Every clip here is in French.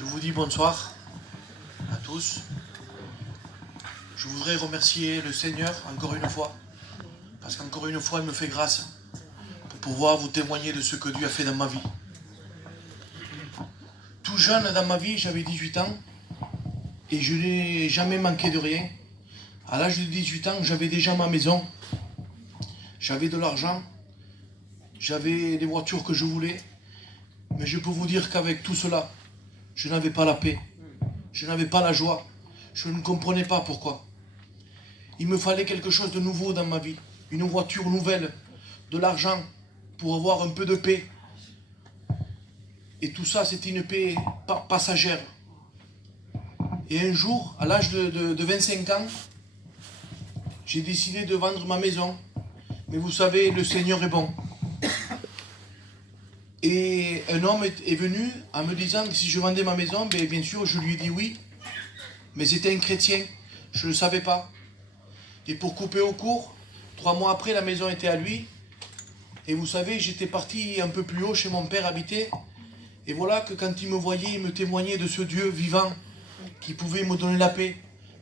Je vous dis bonsoir à tous. Je voudrais remercier le Seigneur encore une fois, parce qu'encore une fois, il me fait grâce pour pouvoir vous témoigner de ce que Dieu a fait dans ma vie. Tout jeune dans ma vie, j'avais 18 ans, et je n'ai jamais manqué de rien. À l'âge de 18 ans, j'avais déjà ma maison, j'avais de l'argent, j'avais les voitures que je voulais, mais je peux vous dire qu'avec tout cela, je n'avais pas la paix, je n'avais pas la joie, je ne comprenais pas pourquoi. Il me fallait quelque chose de nouveau dans ma vie, une voiture nouvelle, de l'argent, pour avoir un peu de paix. Et tout ça, c'était une paix passagère. Et un jour, à l'âge de 25 ans, j'ai décidé de vendre ma maison. Mais vous savez, le Seigneur est bon. Et un homme est venu en me disant que si je vendais ma maison, bien sûr, je lui ai dit oui. Mais c'était un chrétien, je ne le savais pas. Et pour couper au court, 3 mois après, la maison était à lui. Et vous savez, j'étais parti un peu plus haut chez mon père habité. Et voilà que quand il me voyait, il me témoignait de ce Dieu vivant qui pouvait me donner la paix.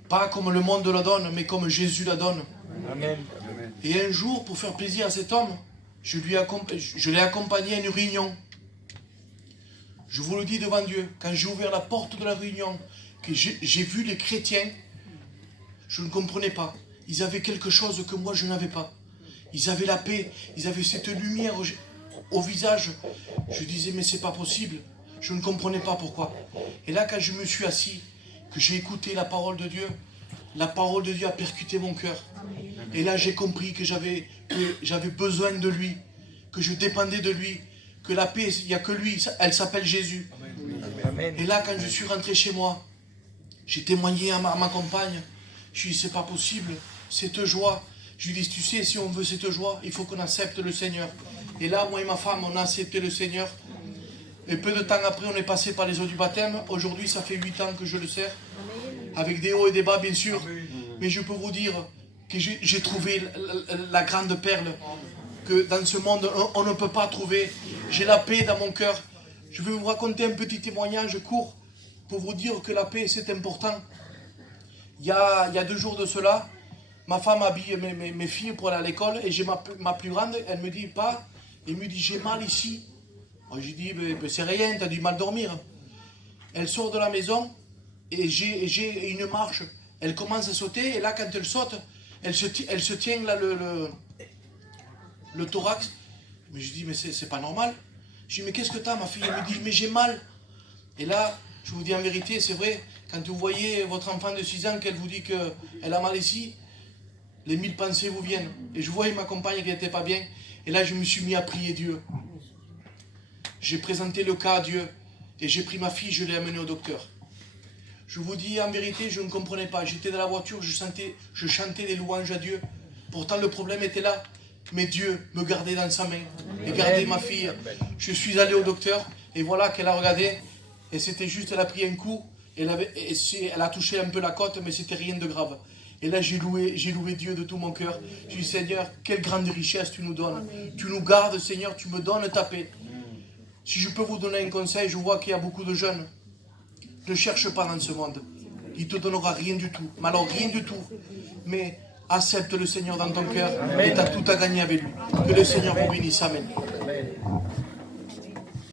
Pas comme le monde la donne, mais comme Jésus la donne. Amen. Et un jour, pour faire plaisir à cet homme, je l'ai accompagné à une réunion. Je vous le dis devant Dieu, quand j'ai ouvert la porte de la réunion, que j'ai vu les chrétiens, je ne comprenais pas. Ils avaient quelque chose que moi je n'avais pas. Ils avaient la paix, ils avaient cette lumière au visage. Je disais, mais c'est pas possible. Je ne comprenais pas pourquoi. Et là, quand je me suis assis, que j'ai écouté la parole de Dieu a percuté mon cœur. Et là, j'ai compris que j'avais besoin de lui, que je dépendais de lui, que la paix, il n'y a que lui, elle s'appelle Jésus. Amen. Et là, quand je suis rentré chez moi, j'ai témoigné à ma compagne. Je lui ai dit, c'est pas possible, cette joie. Je lui ai dit, tu sais, si on veut cette joie, il faut qu'on accepte le Seigneur. Et là, moi et ma femme, on a accepté le Seigneur. Et peu de temps après, on est passé par les eaux du baptême. Aujourd'hui, ça fait 8 ans que je le sers. Avec des hauts et des bas, bien sûr. Mais je peux vous dire que j'ai trouvé la grande perle que dans ce monde, on ne peut pas trouver. J'ai la paix dans mon cœur. Je vais vous raconter un petit témoignage court pour vous dire que la paix, c'est important. Il y a 2 jours de cela, ma femme habille mes filles pour aller à l'école et j'ai ma plus grande, elle me dit, pas, elle me dit, j'ai mal ici. J'ai dit, c'est rien, tu as du mal dormir. Elle sort de la maison et j'ai une marche. Elle commence à sauter et là, quand elle saute, elle se tient là le thorax. Mais je dis, mais c'est pas normal. Je dis, mais qu'est-ce que t'as, ma fille? Elle me dit, mais j'ai mal. Et là, je vous dis en vérité, c'est vrai, quand vous voyez votre enfant de 6 ans qu'elle vous dit qu'elle a mal ici, les 1000 pensées vous viennent. Et je voyais ma compagne qui n'était pas bien. Et là, je me suis mis à prier Dieu. J'ai présenté le cas à Dieu. Et j'ai pris ma fille, je l'ai amenée au docteur. Je vous dis en vérité, je ne comprenais pas. J'étais dans la voiture, je chantais des louanges à Dieu. Pourtant, le problème était là. Mais Dieu me gardait dans sa main. Et gardait ma fille. Je suis allé au docteur. Et voilà qu'elle a regardé. Et c'était juste, elle a pris un coup. Elle a touché un peu la côte, mais c'était rien de grave. Et là, j'ai loué Dieu de tout mon cœur. J'ai dit, Seigneur, quelle grande richesse tu nous donnes. Tu nous gardes, Seigneur, tu me donnes ta paix. Si je peux vous donner un conseil, je vois qu'il y a beaucoup de jeunes. Ne cherche pas dans ce monde. Il ne te donnera rien du tout. Mais alors, rien du tout. Mais accepte le Seigneur dans ton cœur et tu as tout à gagner avec lui. Que le Seigneur vous bénisse. Amen.